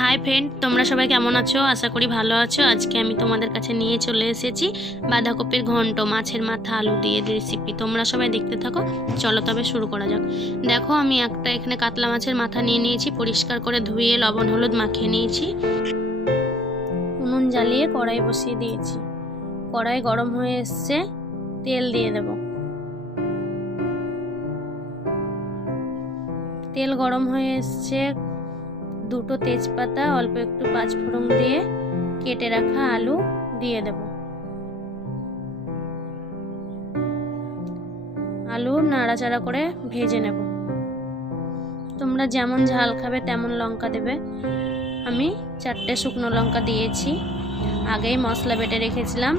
Hi friend, তোমরা সবাই কেমন আছো? আশা করি ভালো আছো। আজকে আমি তোমাদের কাছে নিয়ে চলে এসেছি বাঁধাকপির ঘন্ট, মাছের মাথা আলু দিয়ে রেসিপি। তোমরা সবাই দেখতে থাকো। চলো তবে শুরু করা যাক। দেখো, আমি এখানে কাতলা মাছের মাথা নিয়ে নিয়েছি, পরিষ্কার করে ধুয়ে লবণ হলুদ মাখিয়ে নিয়েছি। উনুন জ্বালিয়ে কড়াই বসিয়ে দিয়েছি। কড়াই গরম হয়ে এসছে, তেল দিয়ে দেব। তেল গরম হয়ে এসছে, দুটো তেজপাতা, অল্প একটু পাঁচফোড়ন দিয়ে কেটে রাখা আলু দিয়ে দেব। আলু নাড়াচাড়া করে ভেজে নেব। তোমরা যেমন ঝাল খাবে তেমন লঙ্কা দেবে। আমি 4টে শুকনো লঙ্কা দিয়েছি। আগেই মশলা বেটে রেখেছিলাম,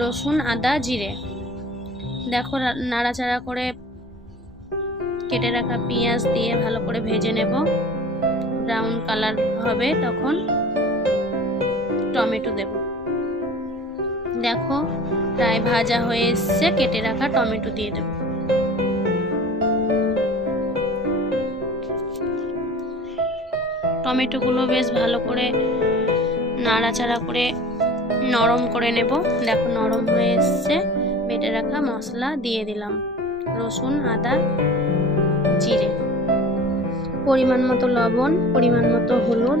রসুন আদা জিরে। দেখো, নাড়াচাড়া করে কেটে রাখা পেঁয়াজ দিয়ে ভালো করে ভেজে নেব। ব্রাউন কালার হবে তখন টমেটো দেব। দেখো, প্রায় ভাজা হয়ে এসছে, কেটে রাখা টমেটো দিয়ে দেব। টমেটোগুলো বেশ ভালো করে নাড়াচাড়া করে নরম করে নেব। দেখো, নরম হয়ে এসছে, বেটে রাখা মশলা দিয়ে দিলাম, রসুন আদা জিরে, পরিমাণ মতো লবণ, পরিমাণ মতো হলুদ,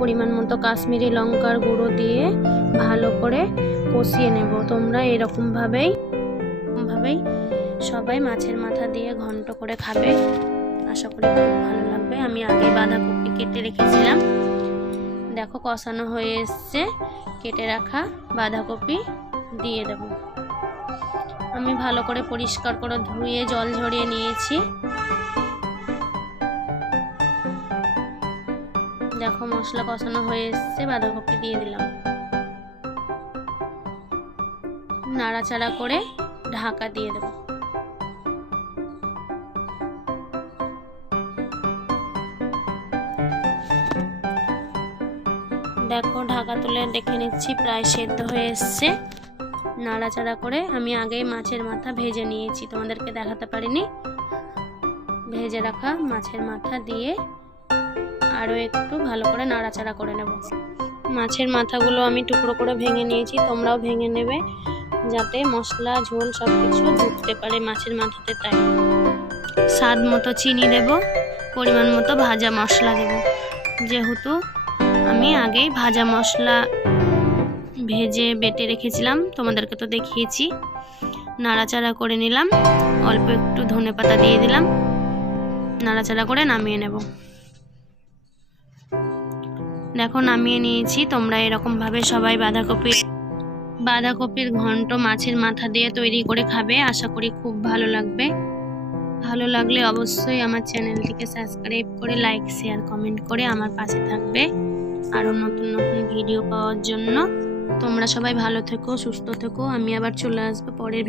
পরিমাণ মতো কাশ্মীরি লঙ্কার গুঁড়ো দিয়ে ভালো করে কষিয়ে নেব। তোমরা এরকমভাবেই সবাই মাছের মাথা দিয়ে ঘন্ট করে খাবে। আশা করি খুব ভালো লাগবে। আমি আগে বাঁধাকপি কেটে রেখেছিলাম। দেখো, কষানো হয়ে এসছে, কেটে রাখা বাঁধাকপি দিয়ে দেব। আমি ভালো করে পরিষ্কার করে ধুয়ে জল ঝরিয়ে নিয়েছি। দেখো, মশলা কষানো হয়ে এসছে, বাঁধাকপি দিয়ে দিলাম। নাড়াচাড়া করে ঢাকা দিয়ে দেব। দেখো, ঢাকা তুলে দেখে নিচ্ছি, প্রায় সেদ্ধ হয়ে এসছে। নাড়াচাড়া করে আমি আগেই মাছের মাথা ভেজে নিয়েছি, তোমাদেরকে দেখাতে পারিনি। ভেজে রাখা মাছের মাথা দিয়ে আরও একটু ভালো করে নাড়াচাড়া করে নেব। মাছের মাথাগুলো আমি টুকরো করে ভেঙে নিয়েছি, তোমরাও ভেঙে নেবে, যাতে মশলা ঝোল সব কিছু ঢুকতে পারে মাছের মাথাতে। তাই স্বাদ মতো চিনি দেব, পরিমাণ মতো ভাজা মশলা দেব। যেহেতু আমি আগেই ভাজা মশলা ভেজে বেটে রেখেছিলাম, তোমাদেরকে তো দেখিয়েছি। নাড়াচাড়া করে নিলাম, অল্প একটু ধনেপাতা দিয়ে দিলাম, নাড়াচাড়া করে নামিয়ে নেব। দেখো, নামিয়ে নিয়েছি। তোমরা এরকমভাবে সবাই বাঁধাকপির ঘন্ট মাছের মাথা দিয়ে তৈরি করে খাবে। আশা করি খুব ভালো লাগবে। ভালো লাগলে অবশ্যই আমার চ্যানেলটিকে সাবস্ক্রাইব করে লাইক শেয়ার কমেন্ট করে আমার পাশে থাকবে আরও নতুন নতুন ভিডিও পাওয়ার জন্য। তোমরা সবাই ভালো থেকো, সুস্থ থেকো। আমি আবার চলে আসবো পরের